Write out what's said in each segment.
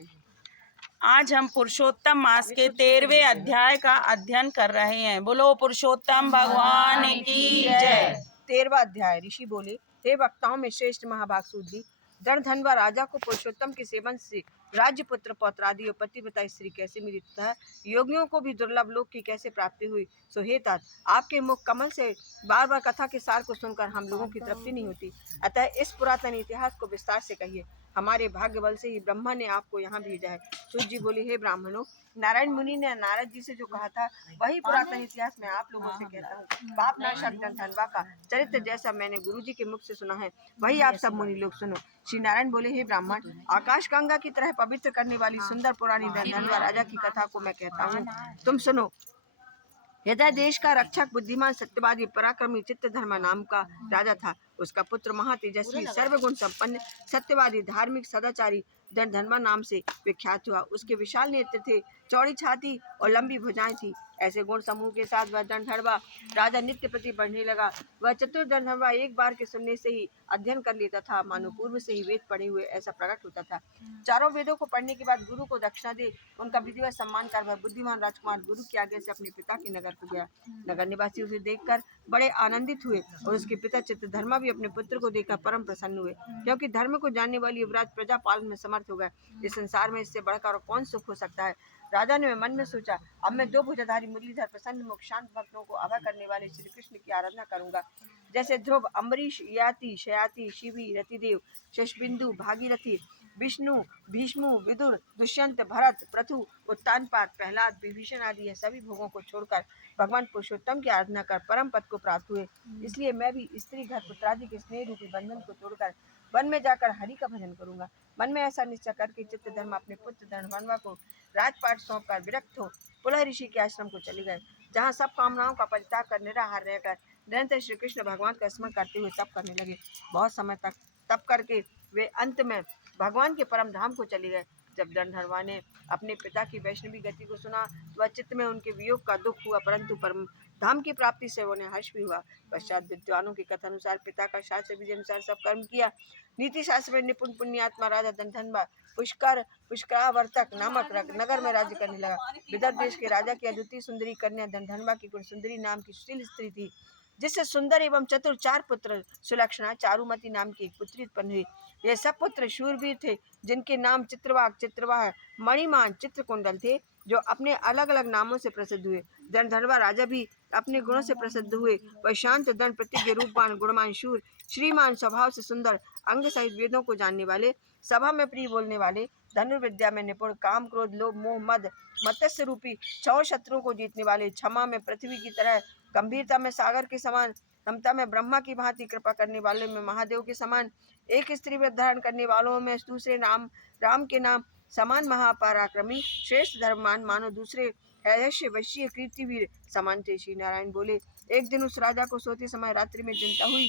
रही हूँ। आज हम पुरुषोत्तम मास के 13वें अध्याय का अध्ययन कर रहे हैं। बोलो पुरुषोत्तम भगवान की जय। 13वां अध्याय। ऋषि बोले, हे वक्ताओं में श्रेष्ठ महाभाग सूदी, धनधनवा राजा को पुरुषोत्तम के सेवन से राज्य, पुत्र, पौत्रादि और पतिव्रता स्त्री कैसे मिली तथा योगियों को भी दुर्लभ लोक की कैसे प्राप्ति हुई। सो हे तात, आपके मुख कमल से बार बार कथा के सार को सुनकर हम लोगों की तृप्ति नहीं होती, अतः इस पुरातन इतिहास को विस्तार से कहिए। हमारे भाग्य बल से ही ब्रह्मा ने आपको यहाँ भेजा है। सूत जी बोले, हे ब्राह्मणों, नारायण मुनि ने नारद जी से जो कहा था वही पुरातन इतिहास में आप लोगों से कहता हूँ। पाप नाशक धनवा का चरित्र जैसा मैंने गुरु जी के मुख से सुना है, वही आप सब मुनि लोग सुनो। श्री नारायण बोले, हे ब्राह्मण, आकाश गंगा की तरह पवित्र करने वाली सुंदर पुरानी धनवा राजा की कथा को मैं कहता हूँ, तुम सुनो। हृदय देश का रक्षक, बुद्धिमान, सत्यवादी, पराक्रमी चित्तधर्मा नाम का राजा था। उसका पुत्र महातेजस्वी, सर्वगुण संपन्न, सत्यवादी, धार्मिक, सदाचारी धनधनवा नाम से विख्यात हुआ। उसके विशाल नेत्र थे, चौड़ी छाती और लंबी भुजाएं थी। ऐसे गुण समूह के साथ वह धनधनवा राजा नित्य प्रति बढ़ने लगा। वह चतुर धनधनवा एक बार के सुनने से ही अध्ययन कर लेता था, मानो पूर्व से ही वेद पढ़े हुए ऐसा प्रकट होता था। चारों वेदों को पढ़ने के बाद गुरु को दक्षिणा दे उनका विधिवत सम्मान कर वह बुद्धिमान राजकुमार गुरु की आज्ञा से अपने पिता के नगर को गया। नगर निवासी उसे देखकर बड़े आनंदित हुए और उसके पिता चित्तधर्मा भी अपने पुत्र को देखकर परम प्रसन्न हुए, क्योंकि धर्म को जानने वाली युवराज प्रजा पालन में समर्थ हो गए। इस संसार में इससे बढ़कर और कौन सुख हो सकता है। राजा ने मन में सोचा, अब मैं दो भुजाधारी मुरलीधर प्रसन्न मुख शांत भक्तों को अभय करने वाले श्री कृष्ण की आराधना करूंगा। जैसे ध्रुव, अम्बरीश, याति, शयाति, शिवी, रतिदेव, शशबिंदु, भागीरथी, विष्णु, भीष्मु, विदुर, दुष्यंत, भरत, पृथु, उत्तानपाद, प्रहलाद, विभीषण आदि ये सभी भोगों को छोड़कर भगवान पुरुषोत्तम की आराधना कर परम पद को प्राप्त हुए। इसलिए मैं भी स्त्री घर पुत्रादि के स्नेह रूपी बंधन को तोड़कर वन में जाकर हरि का भजन करूंगा। मन में ऐसा निश्चय करके चित्तधर्मा अपने पुत्र धनवनवा को राजपाट सौंपकर विरक्त हो पुलह ऋषि के आश्रम को चले गए, जहाँ सब कामनाओं का परित्याग कर निराहार रहकर निरंतर श्री कृष्ण भगवान का स्मरण करते हुए तप करने लगे। बहुत समय तक तप करके वे अंत में भगवान के परम धाम को चले गए। जब धनधनवा ने अपने पिता की वैष्णवी गति को सुना, वह चित्त में उनके वियोग का दुख हुआ, परंतु परम धाम की प्राप्ति से उन्हें हर्ष भी हुआ। पश्चात विद्वानों की कथा अनुसार पिता का शास्त्र विधि अनुसार सब कर्म किया। नीति शास्त्र में निपुण पुण्यात्मा राजा धनधनवा पुष्करावर्तक नामक नगर में राज्य करने लगा। विदर्भ देश के राजा की अद्वितीय सुंदरी कन्या धनधनवा की गुण सुंदरी नाम की सुशील स्त्री थी, जिससे सुंदर एवं चतुर चार पुत्र सुलक्षणा, चारुमती नाम की एक पुत्री उत्पन्न हुई। ये सब पुत्र शूरवीर थे, जिनके नाम चित्रवाक, चित्रवाह, मणिमान, चित्रकुंडल थे, जो अपने अलग अलग नामों से प्रसिद्ध हुए। धनधनवा राजा भी अपने गुणों से प्रसिद्ध हुए। वह शांत, दंड प्रतिज्ञ, रूपवान, गुणवान, शूर, श्रीमान, स्वभाव से सुंदर, अंग सहित वेदों को जानने वाले, सभा में प्रिय बोलने वाले, धनुर्विद्या में निपुण, काम, क्रोध, लोभ, मोह, मद, मत्स्य रूपी 6 शत्रुओं को जीतने वाले, क्षमा में पृथ्वी की तरह, गंभीरता में सागर के समान, समता में ब्रह्मा की भांति, कृपा करने वाले में महादेव के समान, एक स्त्री में धारण करने वालों में दूसरे नाम राम के नाम समान, महापराक्रमी, श्रेष्ठ धर्ममान, मानो दूसरे ऐश्य वश्य कीर्तिवीर समान थे। श्री नारायण बोले, एक दिन उस राजा को सोते समय रात्रि में चिंता हुई,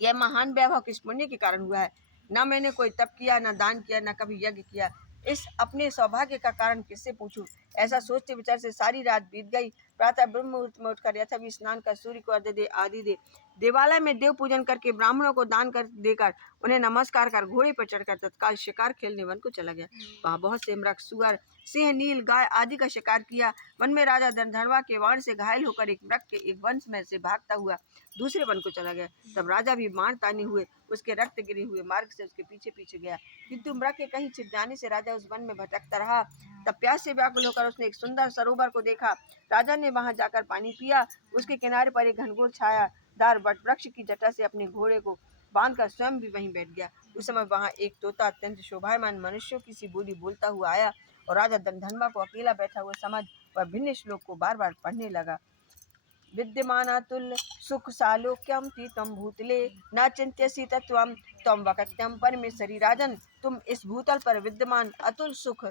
यह महान वैभव किस पुण्य के कारण हुआ है। न मैंने कोई तप किया, न दान किया, न कभी यज्ञ किया, इस अपने सौभाग्य का कारण किससे पूछूं। ऐसा सोचते विचार से सारी रात बीत गई। प्रातः ब्रह्म मुहूर्त में उठकर यथावि स्नान कर सूर्य को अर्घ्य दे आदि दे देवालय में देव पूजन करके ब्राह्मणों को दान कर देकर उन्हें नमस्कार कर घोड़े पर चढ़कर तत्काल शिकार खेलने वन को चला गया। वहाँ बहुत से मृग, सुअर, सिंह, नील गाय आदि का शिकार किया। वन में राजा धनधनवा के बाण से घायल होकर एक मृग के एक वंश में से भागता हुआ दूसरे वन को चला गया। तब राजा भी बाण ताने हुए उसके रक्त गिरे हुए मार्ग से उसके पीछे पीछे गया, किंतु मृग के कहीं छिप जाने से राजा उस वन में भटकता रहा। तब प्यास से व्याकुल होकर उसने एक सुंदर सरोवर को देखा। राजा ने वहां जाकर पानी पिया। उसके किनारे पर एक घनघोर छायादार वट वृक्ष की जटा से अपने घोड़े को बांधकर स्वयं भी वहीं बैठ गया। उस समय वहां एक तोता अत्यंत शोभायमान मनुष्यों की सी बोली बोलता हुआ आया और राजा धनधनवा को अकेला बैठा हुआ समझ वह भिन्न श्लोक को बार बार पढ़ने लगा। विद्यमानातुल सुख सालोक्यम तीतम भूतले न चिंत्यसी तत्वम तम वकत्यम परमेश्वरी। राजन, तुम इस भूतल पर विद्यमान अतुल सुख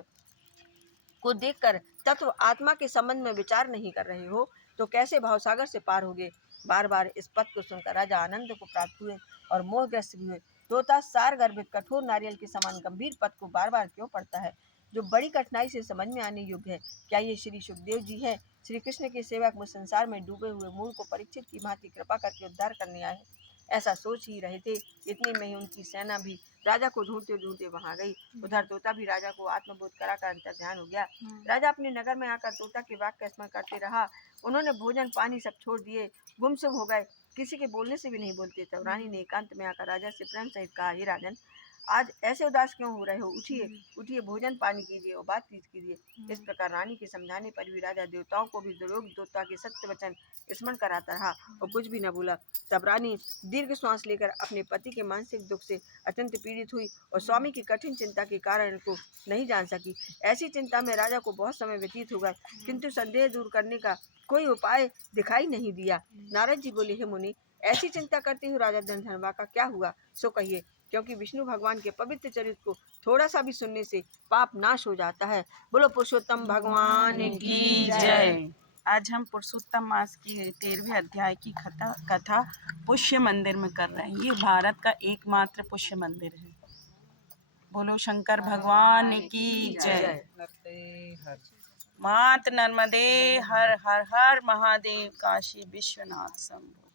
को देखकर तत्व आत्मा के संबंध में विचार नहीं कर रहे हो तो कैसे भावसागर से पार होगे। बार बार इस पद को सुनकर राजा आनंद को प्राप्त हुए और मोहग्रस्त भी हुए। तोता सार गर्भित कठोर नारियल के समान गंभीर पद को बार बार क्यों पढ़ता है, जो बड़ी कठिनाई से समझ में आने योग्य है। क्या ये श्री सुखदेव जी है? श्री कृष्ण के सेवक मुझ संसार में डूबे हुए मूल को परीक्षित की भांति कृपा करके उद्धार करने आए हैं। ऐसा सोच ही रहे थे, इतने में ही उनकी सेना भी राजा को ढूंढते ढूंढते वहां गई। उधर तोता भी राजा को आत्मबोध कराकर अंतर ध्यान हो गया। राजा अपने नगर में आकर तोता के वाक्य का स्मरण करते रहा। उन्होंने भोजन पानी सब छोड़ दिए, गुमसुम हो गए, किसी के बोलने से भी नहीं बोलते। तब रानी ने एकांत में आकर राजा से प्रेम सहित कहा, हे राजन, आज ऐसे उदास क्यों हो रहे हो? उठिए उठिए, भोजन पानी कीजिए और बातचीत कीजिए। इस प्रकार रानी के समझाने पर भी राजा देवताओं को भी दुर्योग तोता के सत्य वचन स्मरण कराता रहा और कुछ भी न बोला। तब रानी दीर्घ श्वास लेकर अपने पति के मानसिक दुख से अत्यंत पीड़ित हुई और स्वामी की कठिन चिंता के कारण को नहीं जान सकी। ऐसी चिंता में राजा को बहुत समय व्यतीत हो गया, किंतु संदेह दूर करने का कोई उपाय दिखाई नहीं दिया। नारद जी बोले, हे मुनि, ऐसी चिंता करते हुए राजा धनधनवा का क्या हुआ, सो कहिए, क्योंकि विष्णु भगवान के पवित्र चरित्र को थोड़ा सा भी सुनने से पाप नाश हो जाता है। बोलो पुरुषोत्तम भगवान की जय। आज हम पुरुषोत्तम मास की 13वें अध्याय की कथा पुष्य मंदिर में कर रहे हैं। ये भारत का एकमात्र पुष्य मंदिर है। बोलो शंकर भगवान की जय। मात नर्मदे हर हर हर महादेव, काशी विश्वनाथ शंभो।